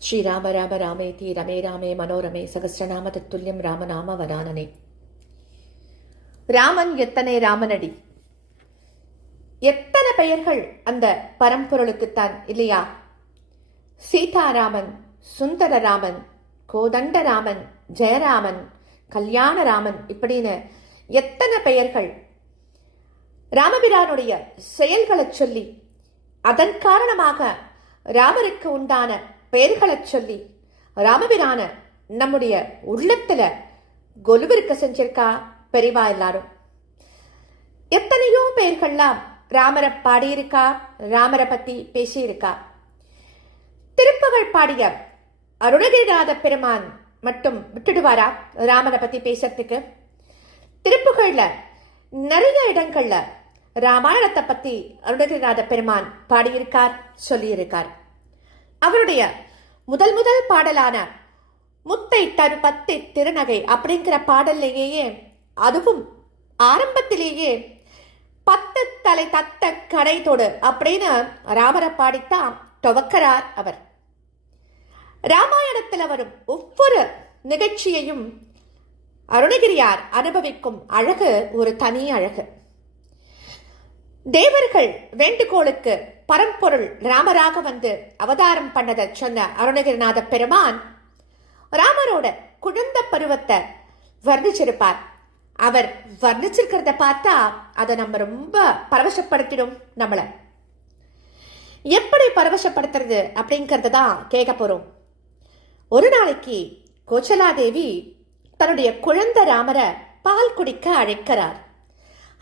ஸ்ரீராம ராம ராமேதி ரமே ராமே மனோரமே சகஸ்ரநாம தத்துல்யம் ராமநாம வரானனே ராமன் எத்தனை ராமனடி? எத்தனை பெயர்கள் அந்த பரம்பொருளுக்குத்தான் இல்லையா? சீதாராமன் சுந்தரராமன் கோதண்டராமன் ஜெயராமன் கல்யாணராமன் இப்படின்னு எத்தனை பெயர்கள்? ராமபிரானுடைய செயல்களை சொல்லி அதன் காரணமாக ராமருக்கு உண்டான பெயர்களை சொல்லி ராமபிரான நம்முடைய உள்ளத்துல கொலுவிருக்க செஞ்சிருக்கா பெரிவா எல்லாரும்? எத்தனையோ பெயர்கள்லாம் ராமரை பாடியிருக்கா ராமரை பத்தி பேசியிருக்கா? திருப்புகழ் பாடிய அருணகிரிநாத பெருமான் மட்டும் விட்டுடுவாரா ராமனை பத்தி பேசுறதுக்கு? திருப்புகழ்ல நிறைய இடங்கள்ல ராமாயணத்தை பத்தி அருணகிரிநாத பெருமான் பாடியிருக்கார் சொல்லியிருக்கார். அவருடைய முதல் முதல் பாடலான முத்தை தரு பத்தை திருநகை அப்படிங்கிற பாடல்லையே அதுவும் ஆரம்பத்திலேயே பத்து தலை தத்த கடை தொடு அப்படின்னு ராமரை பாடித்தான் துவக்கிறார் அவர். ராமாயணத்தில் வரும் ஒவ்வொரு நிகழ்ச்சியையும் அருணகிரியார் அனுபவிக்கும் அழகு ஒரு தனி அழகு. தேவர்கள் வேண்டுகோளுக்கு பரம்பொருள் ராமராக வந்து அவதாரம் பண்ணதை சொன்ன அருணகிரிநாத பெருமான் ராமரோட குழந்த பருவத்தை வர்ணிச்சிருப்பார். அவர் வர்ணிச்சிருக்கிறத பார்த்தா அதை நம்ம ரொம்ப பரவசப்படுத்திடும் நம்மளை. எப்படி பரவசப்படுத்துறது அப்படிங்கிறத தான் கேட்க போகிறோம் ஒரு நாளைக்கு கோச்சலாதேவி தன்னுடைய குழந்தை ராமரை பால் குடிக்க அழைக்கிறார்.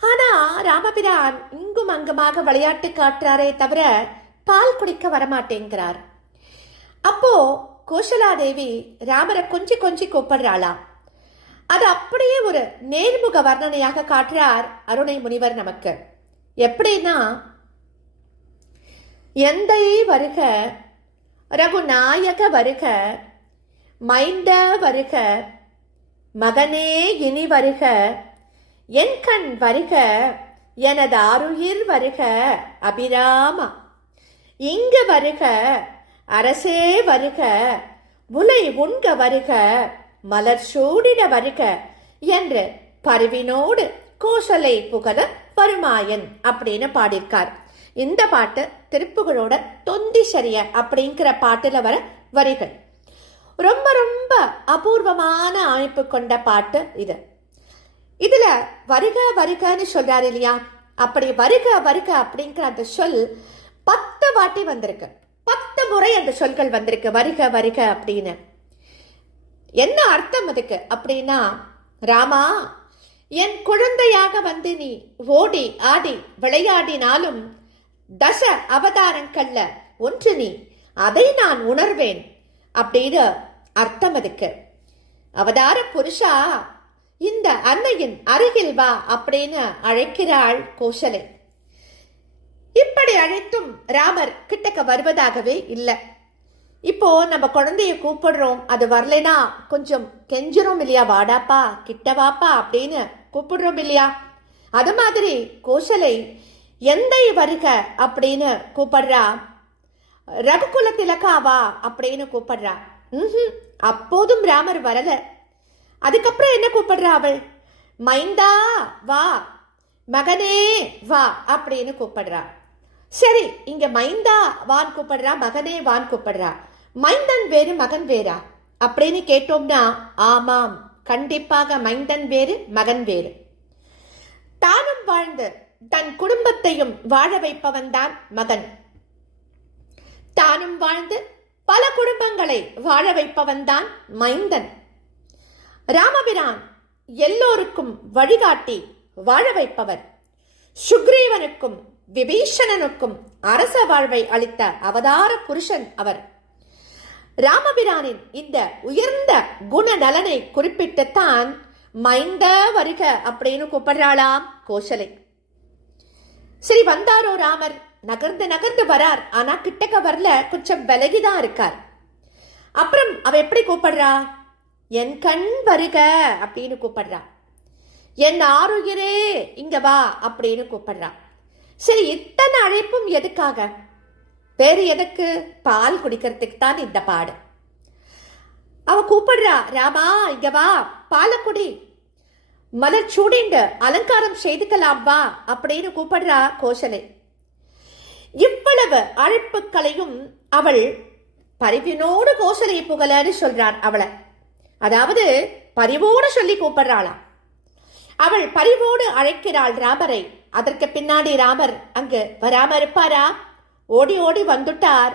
ஆனா ராமபிரான் இங்கும் அங்குமாக விளையாட்டு காட்டுறாரே தவிர பால் குடிக்க வரமாட்டேங்கிறார். அப்போ கோஷலாதேவி ராமரை கொஞ்சி கொஞ்சி கூப்பிடுறாளாம். அது அப்படியே ஒரு நேர்முக வர்ணனையாக காட்டுறார் அருணை முனிவர் நமக்கு. எப்படின்னா எந்தை வருக ரகுநாயக வருக மைந்த வருக மகனே இனி வருக என் கண் வருக எனது ஆருயிர் வருக அபிராமா. இங்கு வருக அரசே வருக உலை உண்க வருக மலர் சூடிட வருக என்று பருவினோடு கோசலை புகழ வருமாயன் அப்படின்னு பாடியிருக்கார். இந்த பாட்டு திருப்புகளோட தொந்தி சரிய அப்படிங்கிற பாட்டுல வர வரிகள். ரொம்ப ரொம்ப அபூர்வமான அமைப்பு கொண்ட பாட்டு இது. இதுல வருக வருகன்னு சொல்றாரு இல்லையா? அப்படி வருக வருக அப்படிங்கிற அந்த சொல் பத்து வாட்டி வந்திருக்கு. பத்து முறை அந்த சொல்கள் வந்திருக்கு. வருக வருக அப்படின்னு. என்ன அர்த்தம் அதுக்கு? அப்படின்னா ராமா என் குழந்தையாக வந்து நீ ஓடி ஆடி விளையாடினாலும் தச அவதாரங்கள்ல ஒன்று நீ அதை நான் உணர்வேன் அப்படின்னு அர்த்தம் அதுக்கு. அவதார புருஷா இந்த அன்னையின் அருகில் வா அப்படின்னு அழைக்கிறாள் கோசலை இப்படி அழைத்தும் ராமர் கிட்டக்க வருவதாகவே இல்லை. இப்போ நம்ம குழந்தைய கூப்பிடுறோம். அது வரலைனா கொஞ்சம் கெஞ்சிரும் இல்லையா? வாடாப்பா கிட்ட வாப்பா அப்படின்னு கூப்பிடுறோம் இல்லையா? அது மாதிரி கோசலை எந்தை வருக அப்படின்னு கூப்பிடுறா. ரகுகுல திலக்காவா அப்படின்னு கூப்பிடுறா. ம் அப்போதும் ராமர் வரல. அதுக்கப்புறம் என்ன கூப்பிடுறா அவள்? மைந்தா வா. மகனே வா அப்படின்னு கூப்பிடுறா. சரி இங்க மைந்தா வான் கூப்பிடுறா மகனே வான் கூப்பிடுறா. மைந்தன் வேறு மகன் வேறா? அப்படின்னு கேட்டோம்னா ஆமாம் கண்டிப்பாக மைந்தன் வேறு மகன் வேறு. தானும் வாழ்ந்து தன் குடும்பத்தையும் வாழ வைப்பவன் தான் மகன். தானும் வாழ்ந்து பல குடும்பங்களை வாழ வைப்பவன் தான் மைந்தன். ராமபிரான் எல்லோருக்கும் வழிகாட்டி வாழ வைப்பவர். சுக்ரீவனுக்கும் விபீஷணனுக்கும் அரச வாழ்வை அளித்த அவதார புருஷன் அவர். ராமபிரானின் இந்த உயர்ந்த குண நலனை குறிப்பிட்டுத்தான் மைந்த வருக அப்படின்னு கூப்பிடுறாளாம் கோசலை சரி வந்தாரோ ராமர் நகர்ந்து நகர்ந்து வரார். ஆனா கிட்டக்க வரல கொஞ்சம் விலகிதான் இருக்கார். அப்புறம் அவ எப்படி கூப்பிடுறா? என் கண் வருக அப்படின்னு கூப்பிடுறான் என் ஆரோக்கியரே இங்க வா அப்படின்னு கூப்பிடுறான் சரி இத்தனை அழைப்பும் எதுக்காக? வேறு எதுக்கு பால் குடிக்கிறதுக்கு தான் இந்த பாடு. அவ கூப்பிடுறா ராமா இங்க வா பாலக்குடி மலர் சூடிண்டு அலங்காரம் செய்துக்கலாம் வா அப்படின்னு கூப்பிடுறா கோசலை இவ்வளவு அழைப்புக்களையும் அவள் பரிவினோடு கோசலையை புகழன்னு சொல்றான் அவளை. அதாவது பரிவோடு சொல்லி கூப்பிடுறாளாம். அவள் பரிவோடு அழைக்கிறாள் ராமரை. அதற்கு பின்னாடி ராமர் அங்கு வராம இருப்பாரா? ஓடி ஓடி வந்துட்டார்.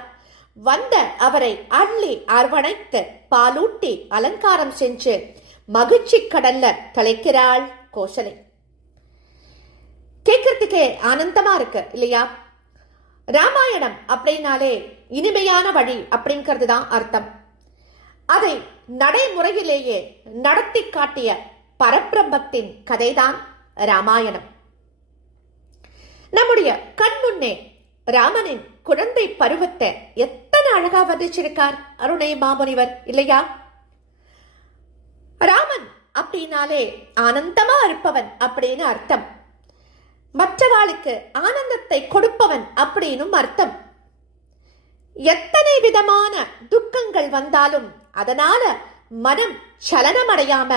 வந்த அவரை அள்ளி அரவணைத்து பாலூட்டி அலங்காரம் செஞ்சு மகிழ்ச்சி கடல்ல தலைக்கிறாள் கோசலை கேட்கறதுக்கே ஆனந்தமா இருக்கு இல்லையா? ராமாயணம் அப்படின்னாலே இனிமையான வழி அப்படிங்கிறது தான் அர்த்தம். அதை நடைமுறையிலேயே நடத்தி காட்டிய பரபிரம்மத்தின் கதைதான் ராமாயணம் நம்முடைய கண் முன்னே ராமனின் குழந்தை பருவத்தை எத்தனை அழகா வர்ணிச்சிருக்கார் அருணை மாமுனிவர் இல்லையா? ராமன் அப்படின்னாலே ஆனந்தமா இருப்பவன் அப்படின்னு அர்த்தம். மற்றவாளுக்கு ஆனந்தத்தை கொடுப்பவன் அப்படின்னும் அர்த்தம். எத்தனை விதமான துக்கங்கள் வந்தாலும் அதனால மனம் சலனமடையாம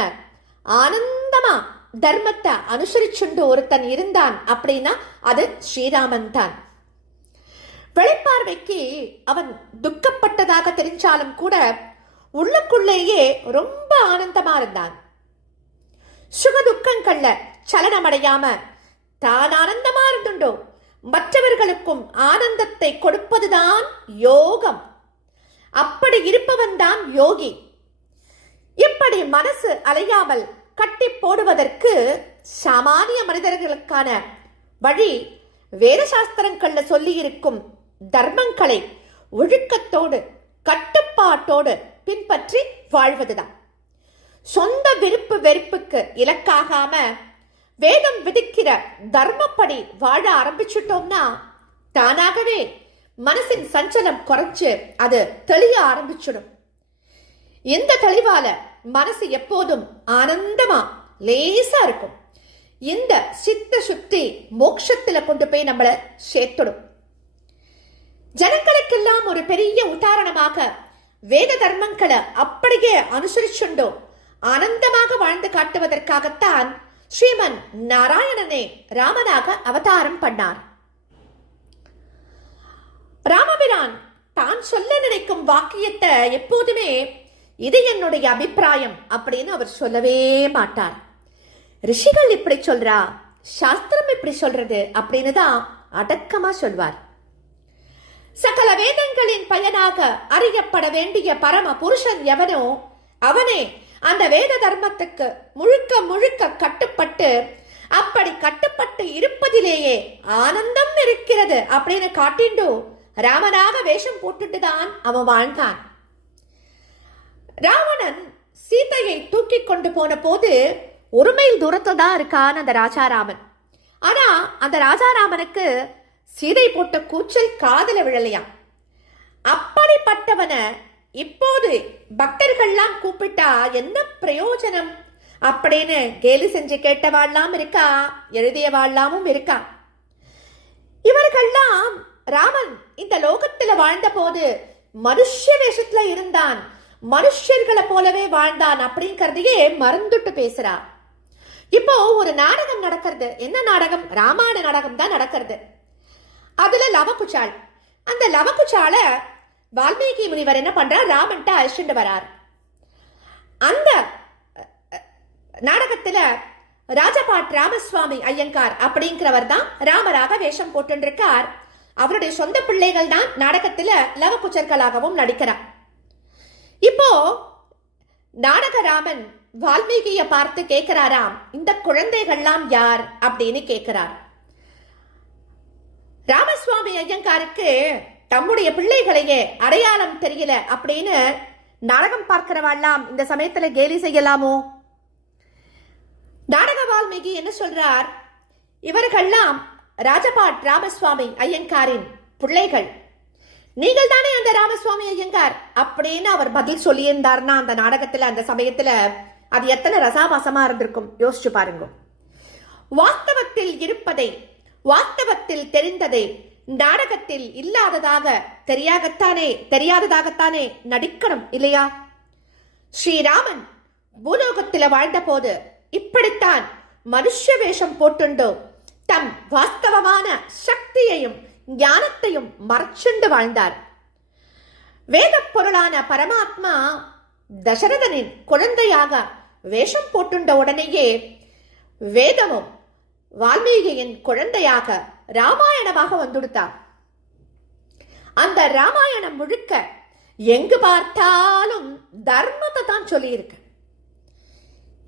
ஆனந்தமா தர்மத்தை அனுசரிச்சுண்டு ஒருத்தன் இருந்தான் அப்படின்னா அது ஸ்ரீராமன் தான். வெளிப்பார்வைக்கு அவன் துக்கப்பட்டதாக தெரிஞ்சாலும் கூட உள்ளுக்குள்ளேயே ரொம்ப ஆனந்தமா இருந்தான். சுக துக்கங்கள்ல சலனமடையாம தான் ஆனந்தமா இருந்துண்டோ? மற்றவர்களுக்கும் ஆனந்தத்தை கொடுப்பதுதான் யோகம். அப்படி இருப்பவன் தான் யோகி. இப்படி மனசு அலையாமல் கட்டி போடுவதற்கு சாமானிய மனிதர்களுக்கான வழி வேத சாஸ்திரங்கள்ல சொல்லியிருக்கும் தர்மங்களை ஒழுக்கத்தோடு கட்டுப்பாட்டோடு பின்பற்றி வாழ்வதுதான். சொந்த விருப்பு வெறுப்புக்கு இலக்காகாம வேதம் விதிக்கிற தர்மப்படி வாழ ஆரம்பிச்சுட்டோம்னா தானாகவே மனசின் சஞ்சலம் குறைஞ்சு அது தெளிய ஆரம்பிச்சிடும். இந்த தெளிவால மனசு எப்போதும் ஆனந்தமா லேசா இருக்கும். இந்த சித்த சுத்தி மோட்சத்துல கொண்டு போய் நம்மள சேர்த்துடும். ஜனங்களுக்கெல்லாம் ஒரு பெரிய உதாரணமாக வேத தர்மங்களை அப்படியே அனுசரிச்சுண்டோ ஆனந்தமாக வாழ்ந்து காட்டுவதற்காகத்தான் ஸ்ரீமன் நாராயணனே ராமனாக அவதாரம் பண்ணார். ராமபிரான் தான் சொல்ல நினைக்கும் வாக்கியத்தை எப்போதுமே இது என்னுடைய அபிப்பிராயம் அப்படின்னு அவர் சொல்லவே மாட்டார். ரிஷிகள் இப்படி சொல்றா சாஸ்திரம் இப்படி சொல்றது அப்படின்னு தான் அடக்கமா சொல்வார். சகல வேதங்களின் பயனாக அறியப்பட வேண்டிய பரம புருஷன் எவனோ அவனே அந்த வேத தர்மத்துக்கு முழுக்க முழுக்க கட்டுப்பட்டு அப்படி கட்டுப்பட்டு இருப்பதிலேயே ஆனந்தம் இருக்கிறது அப்படின்னு காட்டிண்டு ராமனாக வேஷம் போட்டுட்டு தான் அவன் வாழ்ந்தான். ராவணன் சீதையை தூக்கி கொண்டு போன போது ஒரு மைல் தூரத்தில் தான் இருக்கான் அந்த ராஜாராமன். ஆனா அந்த ராஜாராமனுக்கு சீதை போட்ட கூச்சல் காதல விழலையாம். அப்படிப்பட்டவனை இப்போது பக்தர்கள்லாம் கூப்பிட்டா என்ன பிரயோஜனம்? அப்படின்னு கேலி செஞ்சு கேட்டவாள்லாம் இருக்கா? எழுதியவாள்லாமும் இருக்கா? இவர்கள்லாம் ராமன் இந்த லோகத்துல வாழ்ந்த போது மனுஷ வேஷத்துல இருந்தான். மனுஷர்களை போலவே வாழ்ந்தான் அப்படிங்கறதையே மறந்துட்டு பேசுறா. இப்போ ஒரு நாடகம் நடக்கிறது. என்ன நாடகம்? ராமாயண நாடகம் தான் நடக்கிறது. அதுல லவக்குச்சாள் அந்த லவக்குச்சாலை வால்மீகி முனிவர் என்ன பண்றார்? ராமன்ட்ட அழிச்சுட்டு வரார். அந்த நாடகத்தில் நாடகத்துல ராஜபாட் ராமசுவாமி ஐயங்கார் அப்படிங்கிறவர் தான் ராமராக வேஷம் போட்டுருக்கார் அவருடைய சொந்த பிள்ளைகள் தான் நாடகத்துல லவகுச்சர்களாகவும் நடிக்கிறார். இப்போ நாடகராமன் வால்மீகிய பார்த்து கேட்கிறாராம் இந்த குழந்தைகள்லாம் யார் அப்படின்னு கேட்கிறார் ராமசுவாமி ஐயங்காருக்கு தம்முடைய பிள்ளைகளையே அடையாளம் தெரியல அப்படின்னு நாடகம் பார்க்கிறவாள்லாம் இந்த சமயத்துல கேலி செய்யலாமோ? நாடக வால்மீகி என்ன சொல்றார்? இவர்கள்லாம் ராஜபாட் ராமசுவாமி ஐயங்காரின் பிள்ளைகள். நீங்கள் தானே அந்த ராமசுவாமி ஐயங்கார்? அப்படின்னு அவர் பதில் சொல்லியிருந்தார்னா அந்த நாடகத்துல அந்த சமயத்துல அது எத்தனை ரசாபாசமா இருந்திருக்கும்? யோசிச்சு பாருங்க. வாஸ்தவத்தில் இருப்பதை வாஸ்தவத்தில் தெரிந்ததை நாடகத்தில் இல்லாததாக தெரியாகத்தானே தெரியாததாகத்தானே நடிக்கணும் இல்லையா? ஸ்ரீராமன் பூலோகத்தில் வாழ்ந்தபோது இப்படித்தான் மனுஷ வேஷம் போட்டுண்டு தம் வாஸ்தவமான சக்தியையும் ஞானத்தையும் மறைச்சுண்டு வாழ்ந்தார். வேத பொருளான பரமாத்மா தசரதனின் குழந்தையாக வேஷம் போட்டுண்ட உடனேயே வேதமும் வால்மீகியின் குழந்தையாக ராமாயணமாக வந்துடுத்தார் அந்த ராமாயணம் முழுக்க எங்கு பார்த்தாலும் தர்மத்தை தான் சொல்லியிருக்கு.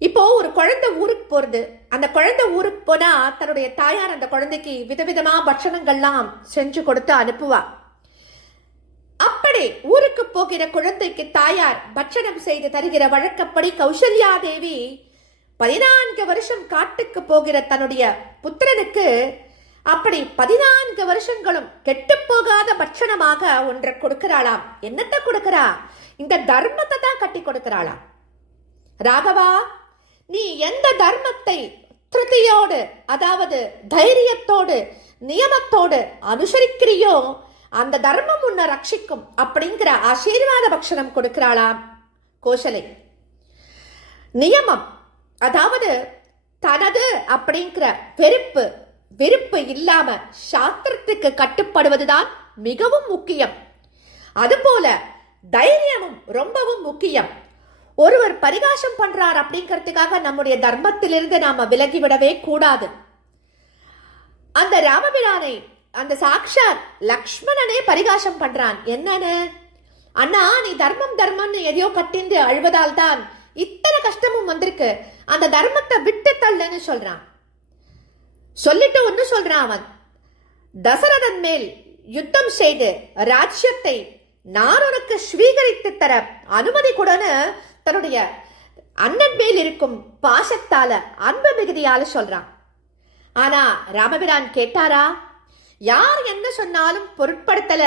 இப்போ ஒரு குழந்தை ஊருக்கு போறது அந்த குழந்தை ஊருக்கு போனா தன்னுடைய தாயார் அந்த குழந்தைக்கு விதவிதமா பட்சணங்கள்லாம் செஞ்சு கொடுத்து அனுப்புவா. அப்படி ஊருக்கு போகிற குழந்தைக்கு தாயார் பட்சணம் செய்து தருகிற வழக்கப்படி கௌசல்யா தேவி பதினான்கு வருஷம் காட்டுக்கு போகிற தன்னுடைய புத்திரனுக்கு அப்படி பதினான்கு வருஷங்களும் கெட்டுப் போகாத பட்சணமாக ஒன்றை கொடுக்கிறாளாம். என்னத்தை கொடுக்கிறா? இந்த தர்மத்தை தான் கட்டி கொடுக்கிறாளாம். ராகவா நீ எந்த தர்மத்தை திருதியோடு அதாவது தைரியத்தோடு நியமத்தோடு அனுசரிக்கிறியோ அந்த தர்மம் உன்னை ரட்சிக்கும் அப்படிங்கிற ஆசீர்வாத பக்ஷணம் கொடுக்கிறாளாம் கோசலை நியமம் அதாவது தனது அப்படிங்கிற வெறுப்பு வெறுப்பு இல்லாம சாஸ்திரத்துக்கு கட்டுப்படுவதுதான் மிகவும் முக்கியம். அதுபோல தைரியமும் ரொம்பவும் முக்கியம். ஒருவர் பரிகாசம் பண்றார் அப்படிங்கிறதுக்காக நம்முடைய தர்மத்திலிருந்து நாம விலகிவிடவே கூடாது. அந்த ராமபிரானை அந்த சாக்ஷாத் லக்ஷ்மணனே பரிகாசம் பண்றான். என்னன்னு? அண்ணா நீ தர்மம் தர்மம்னு எதையோ கட்டிந்து அழுவதால் தான் இத்தனை கஷ்டமும் வந்திருக்கு. அந்த தர்மத்தை விட்டு தள்ளுன்னு சொல்றான். சொல்லிட்டு ஒன்று சொல்றான் அவன். தசரதன் மேல் யுத்தம் செய்து ராஜ்யத்தை நான் உனக்கு ஸ்வீகரித்து தர அனுமதி கூடன்னு தன்னுடைய அண்ணன் மேல் இருக்கும் பாசத்தால அன்பு மிகுதியால சொல்றான். ஆனா ராமபிரான் கேட்டாரா? யார் என்ன சொன்னாலும் பொருட்படுத்தல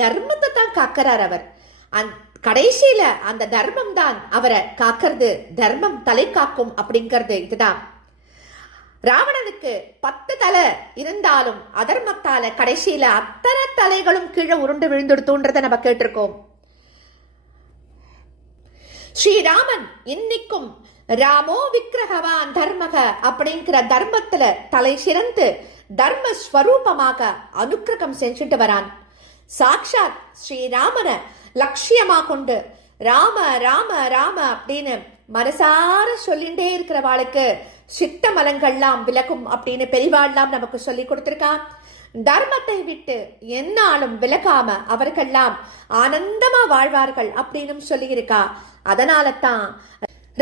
தர்மத்தை தான் காக்கிறார் அவர். அந் கடைசியில அந்த தர்மம் தான் அவரை காக்கிறது தர்மம் தலை காக்கும் அப்படிங்கிறது இதுதான். ராவணனுக்கு பத்து தலை இருந்தாலும் அதர்மத்தால கடைசியில அத்தனை தலைகளும் கீழே உருண்டு விழுந்துடுத்துன்றதை நம்ம கேட்டிருக்கோம். ஸ்ரீராமன் இன்னைக்கும் ராமோ விக்கிரகவான் தர்மக அப்படிங்கிற தர்மத்துல தலை சிறந்து தர்ம ஸ்வரூபமாக அனுக்கிரகம் செஞ்சுட்டு வரான். சாக்ஷாத் ஸ்ரீராமனை லட்சியமா கொண்டு ராம ராம ராம அப்படின்னு மனசார சொல்லிண்டே இருக்கிறவாளுக்கு சித்த மலங்கள்லாம் விலகும் அப்படின்னு பெரிவாள்லாம் நமக்கு சொல்லி கொடுத்துருக்கா தர்மத்தை விட்டு என்னாலும் விலகாம அவர்கள்லாம் ஆனந்தமா வாழ்வார்கள் அப்படின்னு சொல்லியிருக்கா. அதனால தான்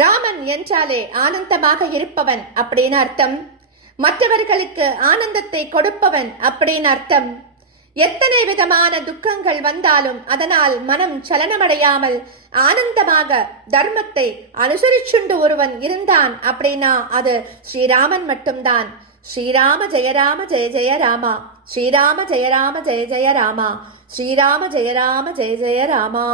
ராமன் என்றாலே ஆனந்தமாக இருப்பவன் அப்படின்னு அர்த்தம். மற்றவர்களுக்கு ஆனந்தத்தை கொடுப்பவன் அப்படின்னு அர்த்தம். எத்தனை விதமான துக்கங்கள் வந்தாலும் அதனால் மனம் சலனமடையாமல் ஆனந்தமாக தர்மத்தை அனுசரிச்சுண்டு ஒருவன் இருந்தான் அப்படின்னா அது ஸ்ரீராமன் மட்டும்தான். ஸ்ரீராம ஜெயராம ஜெய ஜெய ராமா. ஸ்ரீராம ஜெயராம ஜெய ஜெய ராமா. ஸ்ரீராம ஜெயராம ஜெய ஜெய ராமா.